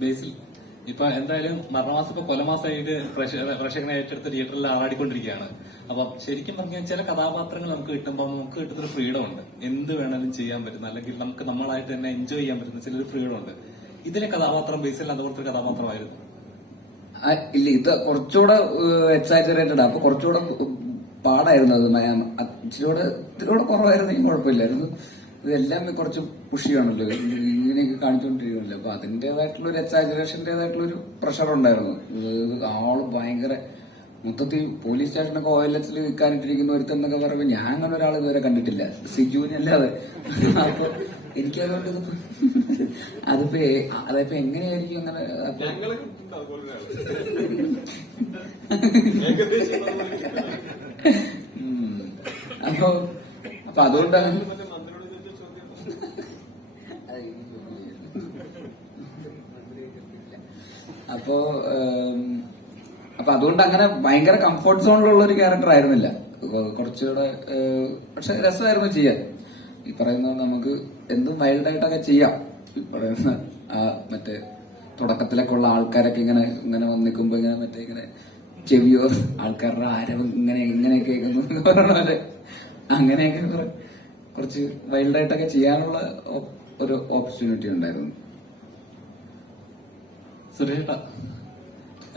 ബേസിൽ. ഇപ്പൊ എന്തായാലും മരണമാസം ഇപ്പൊ കൊലമാസമായിട്ട് പ്രേക്ഷ- പ്രേക്ഷകനെ ഏറ്റെടുത്ത് തിയേറ്ററിൽ ആറാടിക്കൊണ്ടിരിക്കുകയാണ്. അപ്പൊ ശരിക്കും പറഞ്ഞാൽ ചില കഥാപാത്രങ്ങൾ നമുക്ക് കിട്ടുമ്പോൾ നമുക്ക് കിട്ടുന്ന ഒരു ഫ്രീഡം ഉണ്ട് എന്ത് വേണമെങ്കിലും ചെയ്യാൻ പറ്റുന്ന അല്ലെങ്കിൽ നമുക്ക് നമ്മളായിട്ട് തന്നെ എൻജോയ് ചെയ്യാൻ പറ്റുന്ന ചിലൊരു ഫ്രീഡം ഉണ്ട് ഇതിലെ കഥാപാത്രം ബേസിൽ അതുപോലത്തെ കഥാപാത്രമായിരുന്നു. ഇല്ല ഇത് കുറച്ചുകൂടെ എക്സാജറേറ്റഡ് അപ്പൊ കുറച്ചുകൂടെ പാടായിരുന്നു അത്. ഇച്ചിരി കൂടെ ഇത്തിരി കൂടെ കുറവായിരുന്നെങ്കിൽ കുഴപ്പമില്ലായിരുന്നു ഇതെല്ലാം കുറച്ച് പുഷിയാണല്ലോ ഇങ്ങനെയൊക്കെ കാണിച്ചുകൊണ്ടിരിക്കുമല്ലോ അപ്പൊ അതിന്റേതായിട്ടുള്ള ഒരു എക്സാജറേഷന്റേതായിട്ടുള്ള ഒരു പ്രഷർ ഉണ്ടായിരുന്നു. ഇത് ആൾ ഭയങ്കര മൊത്തത്തിൽ പോലീസ് സ്റ്റേഷനൊക്കെ ഓ എൽ എസിൽ വിൽക്കാനിട്ടിരിക്കുന്ന ഒരുത്തെന്നൊക്കെ പറയുമ്പോൾ ഞാൻ അങ്ങനെ ഒരാൾ ഇതുവരെ കണ്ടിട്ടില്ല. സിജുവിനെ അല്ലാതെ. അപ്പൊ എനിക്കതുകൊണ്ട് ഇതിപ്പോ അതിപ്പോ അതിപ്പോ എങ്ങനെയായിരിക്കും അങ്ങനെ. അപ്പൊ അപ്പൊ അതുകൊണ്ടാണ് അപ്പോ അപ്പൊ അതുകൊണ്ട് അങ്ങനെ ഭയങ്കര കംഫർട്ട് സോണിലുള്ള ഒരു ക്യാരക്ടർ ആയിരുന്നില്ല കുറച്ചുകൂടെ പക്ഷെ രസമായിരുന്നു ചെയ്യാൻ. ഈ പറയുന്ന നമുക്ക് എന്തും വൈൽഡായിട്ടൊക്കെ ചെയ്യാം. ഈ പറയുന്ന ആ മറ്റേ തുടക്കത്തിലൊക്കെ ഉള്ള ആൾക്കാരൊക്കെ ഇങ്ങനെ ഇങ്ങനെ വന്ന് നിൽക്കുമ്പോ ഇങ്ങനെ മറ്റേ ഇങ്ങനെ ചെവിയോ ആൾക്കാരുടെ ആരവം ഇങ്ങനെ ഇങ്ങനെ കേൾക്കുന്നു പോലെ. അങ്ങനെയൊക്കെ കുറച്ച് വൈൽഡായിട്ടൊക്കെ ചെയ്യാനുള്ള ഒരു ഓപ്പർച്യൂണിറ്റി ഉണ്ടായിരുന്നു. സുരേഷേട്ടാ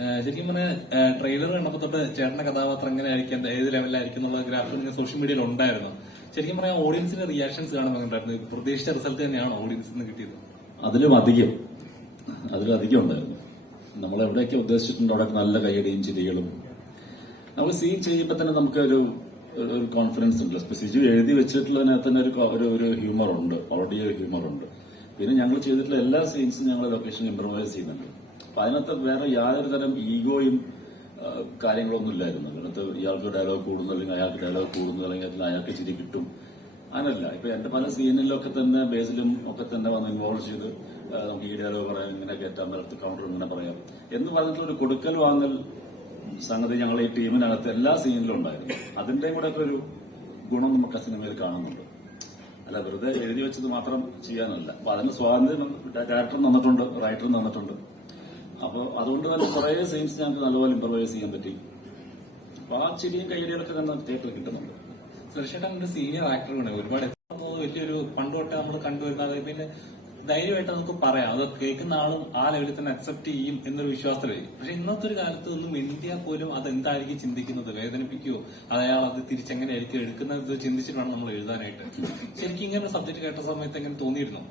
ഏഹ് ശരിക്കും പറഞ്ഞാൽ ട്രെയിലർ കണ്ടപ്പോ തൊട്ട് ചേട്ടന്റെ കഥാപാത്രം എങ്ങനെ ആയിരിക്കും ഏത് ലെവലിലായിരിക്കും എന്നുള്ള ഗ്രാഫിക് സോഷ്യൽ മീഡിയയിൽ ഉണ്ടായിരുന്നു. ശരിക്കും പറഞ്ഞാൽ ഓഡിയൻസിന്റെ റിയാക്ഷൻസ് കാണുമ്പോൾ ഉണ്ടായിരുന്നു. പ്രതീക്ഷിച്ച റിസൾട്ട് തന്നെയാണ് ഓഡിയൻസിൽ നിന്ന് കിട്ടിയത്. അതിലും അധികം അതിലും അധികം ഉണ്ടായിരുന്നു. നമ്മൾ എവിടെയൊക്കെ ഉദ്ദേശിച്ചിട്ടുണ്ട് അവിടെ നല്ല കൈയടിയും ചിരികളും. നമ്മൾ സീൻ ചെയ്യുമ്പോൾ തന്നെ നമുക്ക് ഒരു ഒരു കോൺഫിഡൻസ് ഉണ്ട്. സ്പെസിജു എഴുതി വെച്ചിട്ടുള്ളതിനകത്ത് തന്നെ ഒരു ഒരു ഒരു ഹ്യൂമർ ഉണ്ട്. ഓഡിയോ ഹ്യൂമർ ഉണ്ട്. പിന്നെ ഞങ്ങൾ ചെയ്തിട്ടുള്ള എല്ലാ സീൻസും ഞങ്ങൾ ലൊക്കേഷൻ ഇംപ്രവൈസ് ചെയ്യുന്നുണ്ട്. അപ്പൊ അതിനകത്ത് വേറെ യാതൊരു തരം ഈഗോയും കാര്യങ്ങളൊന്നും ഇല്ലായിരുന്നു. അതിനകത്ത് ഇയാൾക്ക് ഡയലോഗ് കൂടുന്നു അല്ലെങ്കിൽ അയാൾക്ക് ഡയലോഗ് കൂടുന്നു അല്ലെങ്കിൽ അയാൾക്ക് ചിരി കിട്ടും. അങ്ങനല്ല. ഇപ്പൊ എന്റെ പല സീനിലൊക്കെ തന്നെ ബേസിലും ഒക്കെ തന്നെ വന്ന് ഇൻവോൾവ് ചെയ്ത് നമുക്ക് ഈ ഡയലോഗ് പറയാം ഇങ്ങനെ കയറ്റാൻ പറ്റത്ത് കൗണ്ടർ ഇങ്ങനെ പറയാം. എന്ന് പറഞ്ഞിട്ടുള്ള ഒരു കൊടുക്കൽ വാങ്ങൽ സംഗതി ഞങ്ങൾ ഈ ടീമിനകത്ത് എല്ലാ സീനിലും ഉണ്ടായിരുന്നു. അതിന്റെയും കൂടെ ഒക്കെ ഒരു ഗുണം നമുക്ക് ആ സിനിമയിൽ കാണുന്നുണ്ട്. അല്ല വെറുതെ എഴുതി വെച്ചത് മാത്രം ചെയ്യാനല്ല. അപ്പൊ അതിന് സ്വാതന്ത്ര്യം ഡയറക്ടർ തന്നിട്ടുണ്ട് റൈറ്ററും തന്നിട്ടുണ്ട്. അപ്പൊ അതുകൊണ്ട് തന്നെ കുറെ സീൻസ് ഞങ്ങൾക്ക് നല്ലപോലെ ഇമ്പ്രവൈസ് ചെയ്യാൻ പറ്റി. അപ്പൊ ആ ചിരിയും കയ്യടികളൊക്കെ തന്നെ തിയേറ്ററിൽ കിട്ടുന്നുണ്ട്. സുരേഷേട്ടൻ ഒരു സീനിയർ ആക്ടറാണ് ഒരുപാട് വലിയൊരു പണ്ട് തൊട്ട് നമ്മൾ കണ്ടുവരുന്നത് പിന്നെ ധൈര്യമായിട്ട് നമുക്ക് പറയാം. അത് കേൾക്കുന്ന ആളും ആ ലെവലിൽ തന്നെ അക്സെപ്റ്റ് ചെയ്യും എന്നൊരു വിശ്വാസത്തിലായി പക്ഷെ ഇന്നത്തെ ഒരു കാലത്ത് ഒന്നും ഇന്ത്യ പോലും അത് എന്തായിരിക്കും ചിന്തിക്കുന്നത്? വേദനിപ്പിക്കുവോ? അത് അയാൾ അത് തിരിച്ചെങ്ങനെയായിരിക്കും എടുക്കുന്നത് ചിന്തിച്ചിട്ട് വേണം നമ്മൾ എഴുതാനായിട്ട്. ശരിക്കും ഇങ്ങനെ സബ്ജക്ട് കേട്ട സമയത്ത് എങ്ങനെ തോന്നിയിരുന്നു?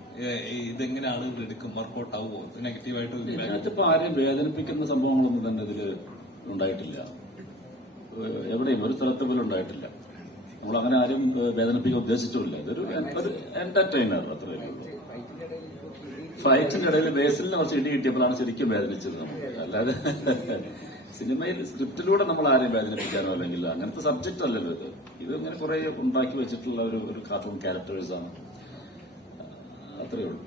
ഇതെങ്ങനെ ആളുകൾ എടുക്കും? വർക്കൗട്ട് ആവുമോ നെഗറ്റീവായിട്ട് ഇതിനകത്ത് ഇപ്പൊ ആരെയും വേദനിപ്പിക്കുന്ന സംഭവങ്ങളൊന്നും തന്നെ ഇതിൽ ഉണ്ടായിട്ടില്ല. എവിടെയും ഒരു സ്ഥലത്ത് പോലും ഉണ്ടായിട്ടില്ല. നമ്മൾ അങ്ങനെ ആരും വേദനിപ്പിക്കാൻ ഉദ്ദേശിച്ചില്ല ഇതൊരു എന്റർടൈനർ അത്രയേ ഉള്ളൂ. ഫൈറ്റിന്റെ ഇടയിൽ ബേസിലിന് കുറച്ച് ഇടി കിട്ടിയപ്പോഴാണ് ശരിക്കും വേദനിച്ചത് നമുക്ക് അല്ലാതെ സിനിമയിൽ സ്ക്രിപ്റ്റിലൂടെ നമ്മൾ ആരെയും വേദനിപ്പിക്കാനോ അല്ലെങ്കിൽ അങ്ങനത്തെ സബ്ജക്റ്റ് അല്ലല്ലോ ഇത്. ഇത് ഇങ്ങനെ കുറെ ഉണ്ടാക്കി വെച്ചിട്ടുള്ള ഒരു ഒരു കാർട്ടൂൺ ക്യാരക്ടേഴ്സാണ് അത്രയേ ഉള്ളൂ.